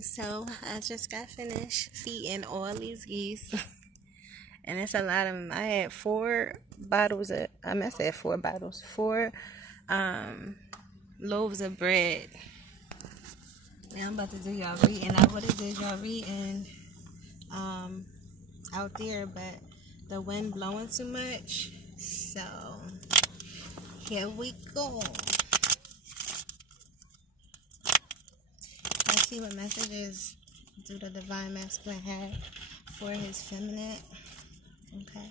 So I just got finished feeding all these geese, and it's a lot of them. I had 4 bottles of, I said 4 bottles, 4 loaves of bread. Now I'm about to do y'all reading. I would have did y'all reading out there, but the wind blowing too much. So here we go. Let's see what messages do the Divine Masculine have for his feminine. Okay.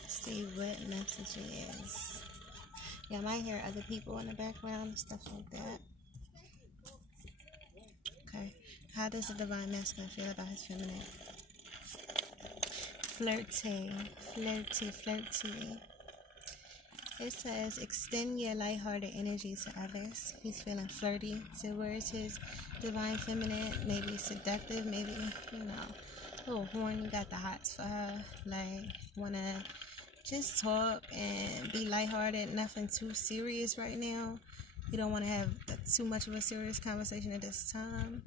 Let's see what messages. Yeah, I might hear other people in the background and stuff like that. Okay. How does the Divine Masculine feel about his feminine? Flirty. It says, extend your lighthearted energy to others. He's feeling flirty towards his divine feminine. Maybe seductive, maybe, a little horny, got the hots for her. Like, want to just talk and be lighthearted, nothing too serious right now. He don't want to have too much of a serious conversation at this time,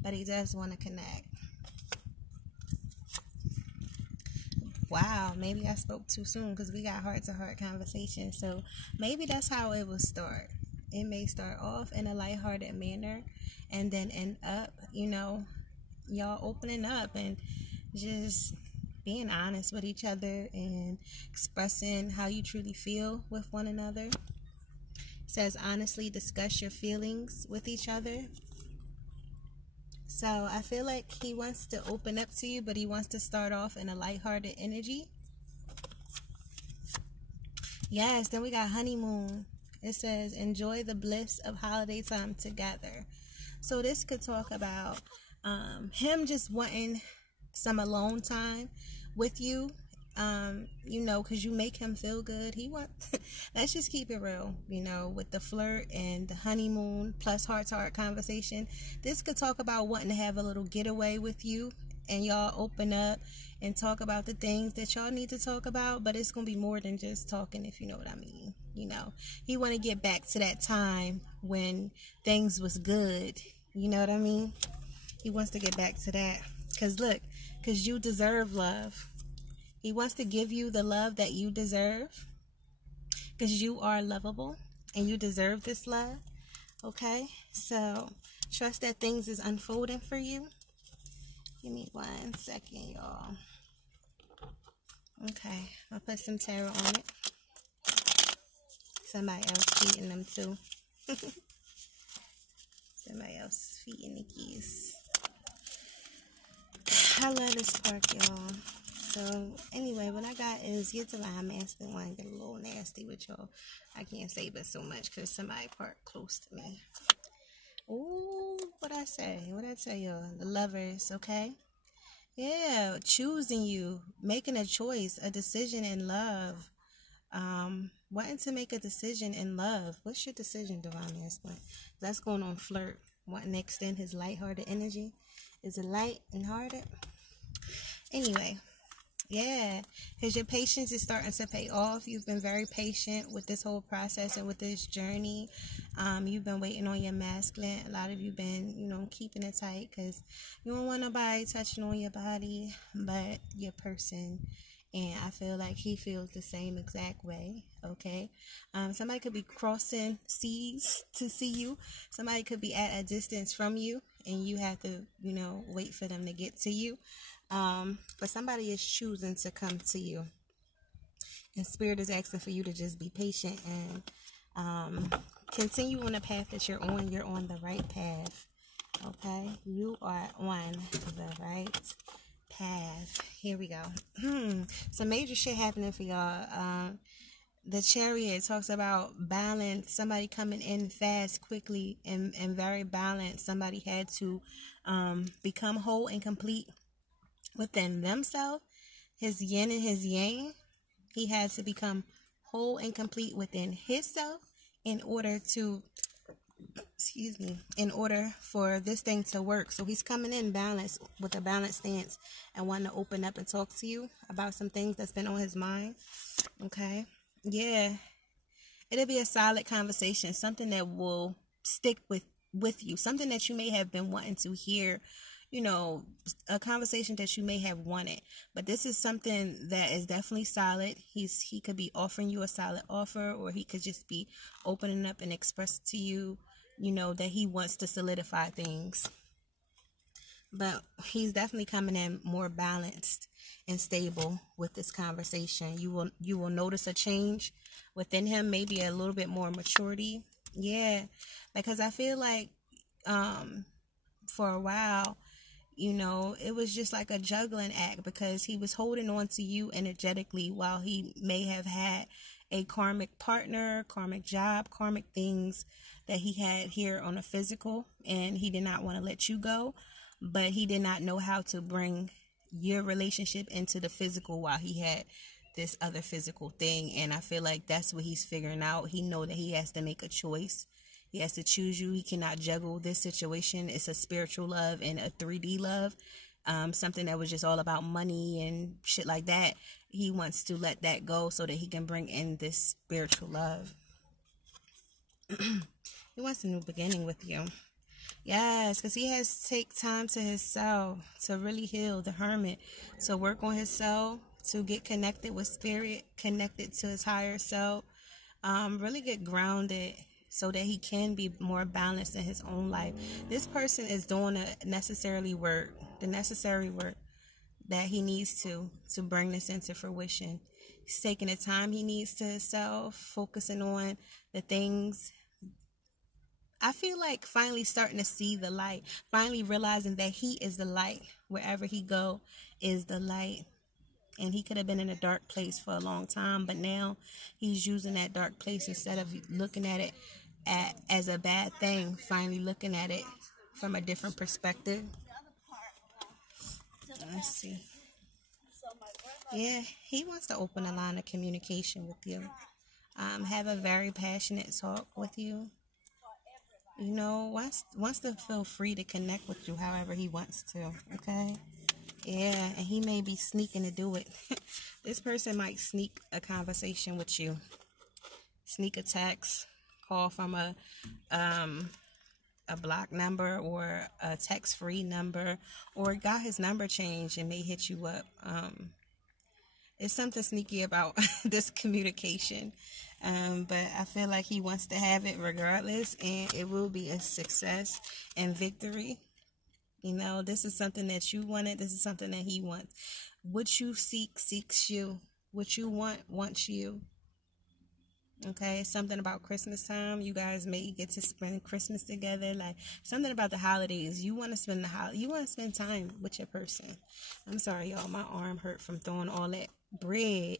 but he does want to connect. Wow, maybe I spoke too soon because we got heart-to-heart conversation. So maybe that's how it will start. It may start off in a lighthearted manner and then end up, y'all opening up and just being honest with each other and expressing how you truly feel with one another. It says honestly discuss your feelings with each other. So I feel like he wants to open up to you, but he wants to start off in a lighthearted energy. Yes, then we got honeymoon. It says enjoy the bliss of holiday time together. So this could talk about him just wanting some alone time with you. Because you make him feel good. Let's just keep it real, with the flirt and the honeymoon plus heart-to-heart conversation. This could talk about wanting to have a little getaway with you and y'all open up and talk about the things that y'all need to talk about, but it's going to be more than just talking, if you know what I mean. He want to get back to that time when things was good. You know what I mean? He wants to get back to that. Because you deserve love. He wants to give you the love that you deserve because you are lovable and you deserve this love. Okay? So, trust that things is unfolding for you. Give me 1 second, y'all. Okay. I'll put some tarot on it. Somebody else feeding them too. Somebody else feeding the geese. I love this park, y'all. So, anyway, what I got is your Divine Masculine one. Get a little nasty with y'all. I can't say but so much because somebody parked close to me. Ooh, what'd I say? What'd I tell y'all? The Lovers, okay? Yeah, choosing you. Making a choice, a decision in love. Wanting to make a decision in love. What's your decision, Divine Masculine? That's going on flirt. Wanting to extend his lighthearted energy. Is it light and hearted? Anyway. Yeah, because your patience is starting to pay off. You've been very patient with this whole process and with this journey. You've been waiting on your masculine. A lot of you been, keeping it tight because you don't want nobody touching on your body but your person. And I feel like he feels the same exact way, okay? Somebody could be crossing seas to see you. Somebody could be at a distance from you, and you have to, wait for them to get to you. But somebody is choosing to come to you. And Spirit is asking for you to just be patient and continue on the path that you're on. You're on the right path, okay? You are on the right path. Here we go. Some major shit happening for y'all. The Chariot talks about balance. Somebody coming in fast, quickly, and very balanced. Somebody had to become whole and complete within themselves. His yin and his yang. He had to become whole and complete within himself in order for this thing to work. So he's coming in balanced with a balanced stance and wanting to open up and talk to you about some things that's been on his mind. Okay. Yeah. It'll be a solid conversation, something that will stick with you, something that you may have been wanting to hear, you know, a conversation that you may have wanted. But this is something that is definitely solid. He could be offering you a solid offer, or he could just be opening up and express to you, you know, that he wants to solidify things. But he's definitely coming in more balanced and stable with this conversation. You will notice a change within him, maybe a little bit more maturity. Yeah, because I feel like for a while, you know, it was just like a juggling act, because he was holding on to you energetically while he may have had a karmic partner, karmic job, karmic things that he had here on a physical, and he did not want to let you go, but he did not know how to bring your relationship into the physical while he had this other physical thing. And I feel like that's what he's figuring out. He know that he has to make a choice. He has to choose you. He cannot juggle this situation. It's a spiritual love and a 3D love. Something that was just all about money and shit like that. He wants to let that go so that he can bring in this spiritual love. He wants a new beginning with you. Yes, because he has to take time to himself to really heal, the hermit, to work on himself, to get connected with spirit, connected to his higher self, really get grounded so that he can be more balanced in his own life. This person is doing the necessary work that he needs to bring this into fruition. He's taking the time he needs to himself, focusing on the things. I feel like finally starting to see the light, finally realizing that he is the light. Wherever he go is the light. And he could have been in a dark place for a long time, but now he's using that dark place, instead of looking at it as a bad thing, finally looking at it from a different perspective. Let's see. Yeah, he wants to open a line of communication with you. Have a very passionate talk with you. You know, wants to feel free to connect with you however he wants to, okay? Yeah, and he may be sneaking to do it. This person might sneak a conversation with you. Sneak a text, call from a block number or a text-free number, or got his number changed and may hit you up. It's something sneaky about this communication. But I feel like he wants to have it regardless, and it will be a success and victory. You know, this is something that you wanted. This is something that he wants. What you seek, seeks you. What you want, wants you. Okay, something about Christmas time. You guys may get to spend Christmas together. Like, something about the holidays. You want to spend you want to spend time with your person. I'm sorry, y'all. My arm hurt from throwing all that bread.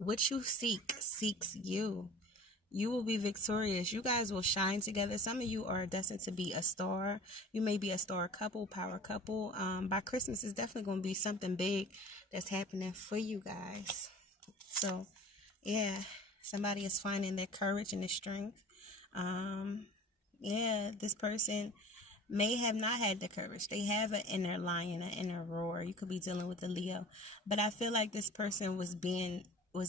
What you seek, seeks you. You will be victorious. You guys will shine together. Some of you are destined to be a star. You may be a star couple, power couple. By Christmas, it's definitely going to be something big that's happening for you guys. So, yeah, somebody is finding their courage and their strength. Yeah, this person may have not had the courage. They have an inner lion, an inner roar. You could be dealing with a Leo. But I feel like this person was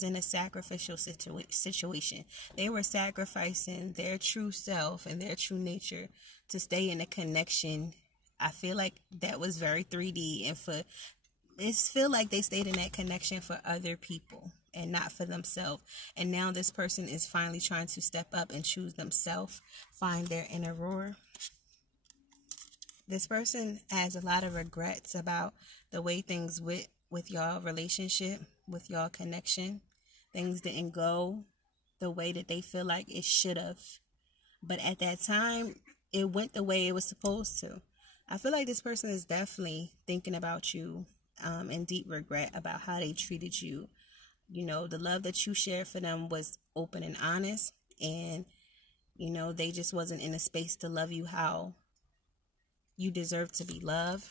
in a sacrificial situation. They were sacrificing their true self and their true nature to stay in a connection. I feel like that was very 3D, and it feel like they stayed in that connection for other people and not for themselves. And now this person is finally trying to step up and choose themselves, find their inner roar. This person has a lot of regrets about the way things with y'all relationship, with y'all connection. Things didn't go the way that they feel like it should have. But at that time, it went the way it was supposed to. I feel like this person is definitely thinking about you in deep regret about how they treated you. You know, the love that you shared for them was open and honest. And, you know, they just wasn't in a space to love you how you deserve to be loved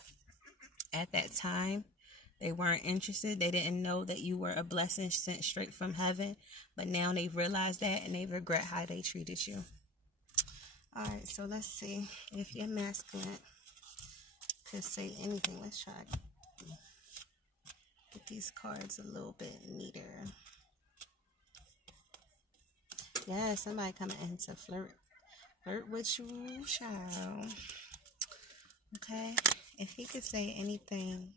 at that time. They weren't interested. They didn't know that you were a blessing sent straight from heaven. But now they've realized that, and they regret how they treated you. All right, so let's see if your masculine could say anything. Let's try to get these cards a little bit neater. Yeah, somebody coming in to flirt with you, child. Okay, if he could say anything,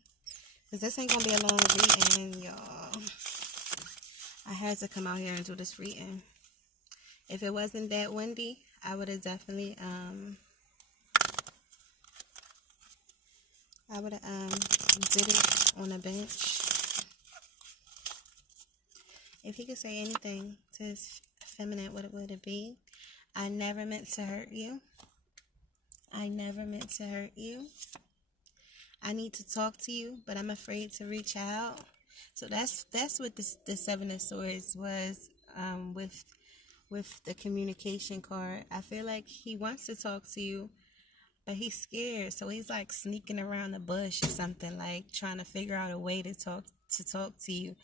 because this ain't gonna be a long reading, y'all. I had to come out here and do this reading. If it wasn't that windy, I would have definitely did it on a bench. If he could say anything to his feminine, what would it be? I never meant to hurt you. I never meant to hurt you. I need to talk to you, but I'm afraid to reach out. So that's what the Seven of Swords was with the communication card. I feel like he wants to talk to you, but he's scared. So he's like sneaking around the bush or something, like trying to figure out a way to talk to you,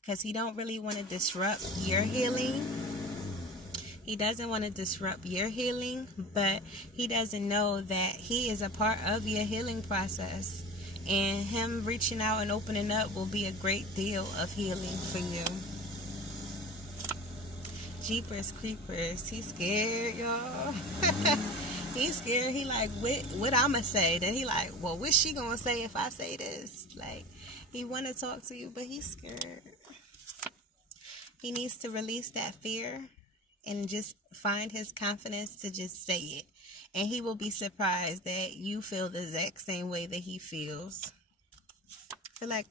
because he don't really want to disrupt your healing. He doesn't want to disrupt your healing, but he doesn't know that he is a part of your healing process. And him reaching out and opening up will be a great deal of healing for you. Jeepers creepers. He's scared, y'all. He's scared. He like, what I'ma say? Then he like, well, what's she gonna say if I say this? Like, he want to talk to you, but he's scared. He needs to release that fear and just find his confidence to just say it. And he will be surprised that you feel the exact same way that he feels. I feel like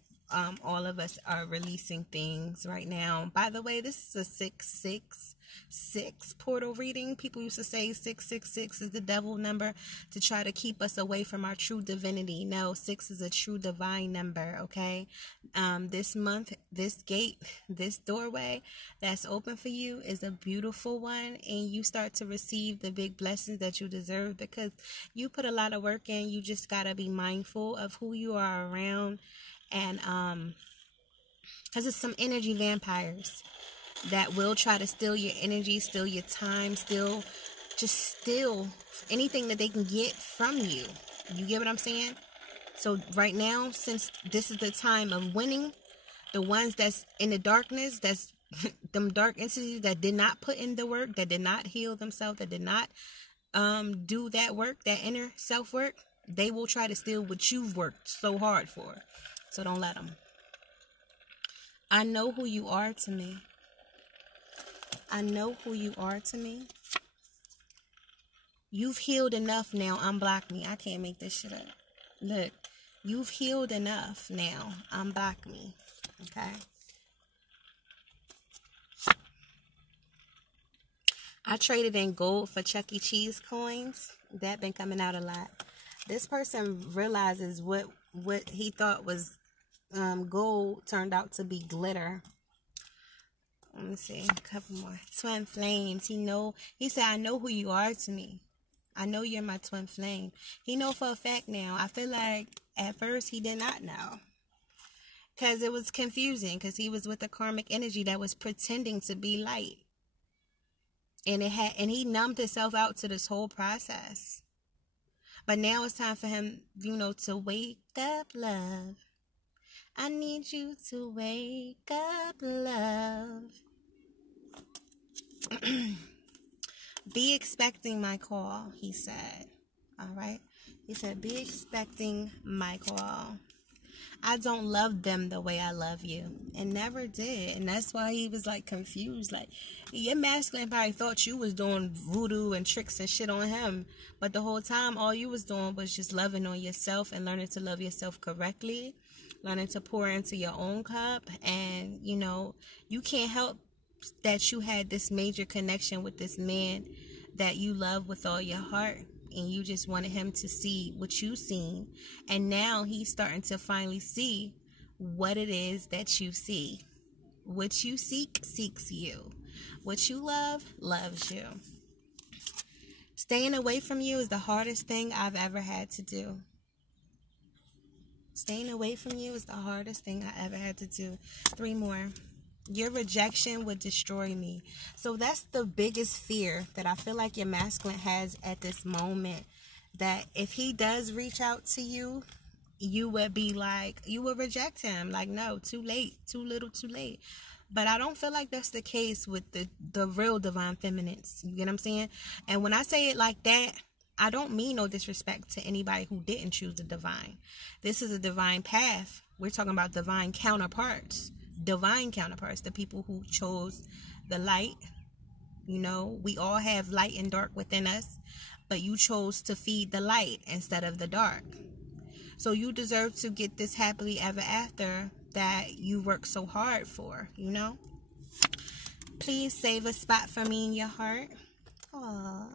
all of us are releasing things right now. By the way, this is a 666 portal reading. People used to say 666 is the devil number to try to keep us away from our true divinity. No, 6 is a true divine number, okay? This month, this gate, this doorway that's open for you is a beautiful one, and you start to receive the big blessings that you deserve because you put a lot of work in. You just got to be mindful of who you are around. And because it's some energy vampires that will try to steal your energy, steal your time, steal anything that they can get from you. You get what I'm saying? So right now, since this is the time of winning, the ones that's in the darkness, that's them dark entities that did not put in the work, that did not heal themselves, that did not do that work, that inner self work, they will try to steal what you've worked so hard for. So don't let them. I know who you are to me. I know who you are to me. You've healed enough now. Unblock me. I can't make this shit up. Look, you've healed enough now. Unblock me. Okay? I traded in gold for Chuck E. Cheese coins. That been coming out a lot. This person realizes what he thought was gold turned out to be glitter. Let me see, a couple more. Twin flames. He said, I know who you are to me. I know you're my twin flame. He know for a fact now. I feel like at first he did not know, because it was confusing, because he was with a karmic energy that was pretending to be light. And he numbed himself out to this whole process. But now it's time for him, to wake up, love. I need you to wake up, love. Be expecting my call, he said. All right? He said, be expecting my call. I don't love them the way I love you. And never did. And that's why he was like confused. Like, your masculine probably thought you was doing voodoo and tricks and shit on him. But the whole time, all you was doing was just loving on yourself and learning to love yourself correctly. Learning to pour into your own cup. And, you can't help that you had this major connection with this man that you love with all your heart. And you just wanted him to see what you seen. And now he's starting to finally see what it is that you see. What you seek, seeks you. What you love, loves you. Staying away from you is the hardest thing I've ever had to do. Staying away from you is the hardest thing I ever had to do. 3 more. Your rejection would destroy me. So that's the biggest fear that I feel like your masculine has at this moment. That if he does reach out to you, you would be like, you would reject him. Like, no, too late, too little, too late. But I don't feel like that's the case with the real divine feminines. You get what I'm saying? And when I say it like that, I don't mean no disrespect to anybody who didn't choose the divine. This is a divine path. We're talking about divine counterparts. Divine counterparts, the people who chose the light. You know, we all have light and dark within us, but you chose to feed the light instead of the dark. So you deserve to get this happily ever after that you work so hard for, you know? Please save a spot for me in your heart. Aww.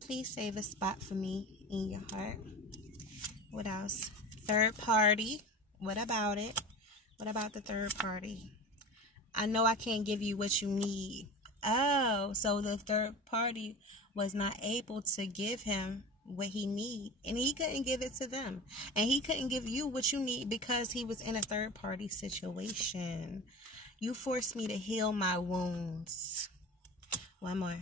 Please save a spot for me in your heart. What else? Third party. What about it? What about the third party? I know I can't give you what you need. Oh, so the third party was not able to give him what he need, and he couldn't give it to them, and he couldn't give you what you need because he was in a third party situation. You forced me to heal my wounds. One more.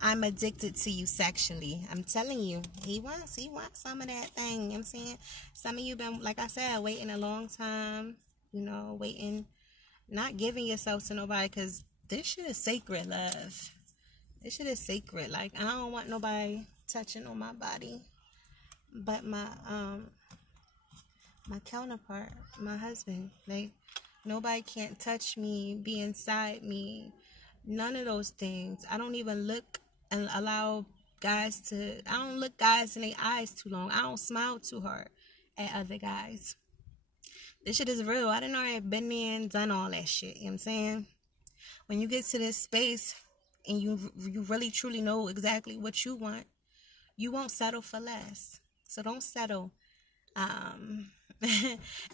I'm addicted to you sexually. I'm telling you, he wants some of that thing. You know what I'm saying? Some of you been, like I said, waiting a long time, you know, waiting, not giving yourself to nobody, because this shit is sacred, love. This shit is sacred. Like, I don't want nobody touching on my body but my counterpart, my husband. Like, nobody can't touch me, be inside me, none of those things. I don't even look and allow guys to, I don't look guys in their eyes too long. I don't smile too hard at other guys. This shit is real. I done already been there and done all that shit. You know what I'm saying? When you get to this space and you really truly know exactly what you want, you won't settle for less. So don't settle. And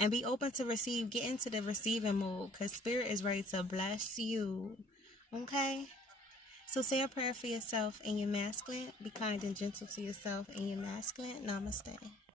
be open to receive. Get into the receiving mode, because Spirit is ready to bless you. Okay? So say a prayer for yourself and your masculine. Be kind and gentle to yourself and your masculine. Namaste.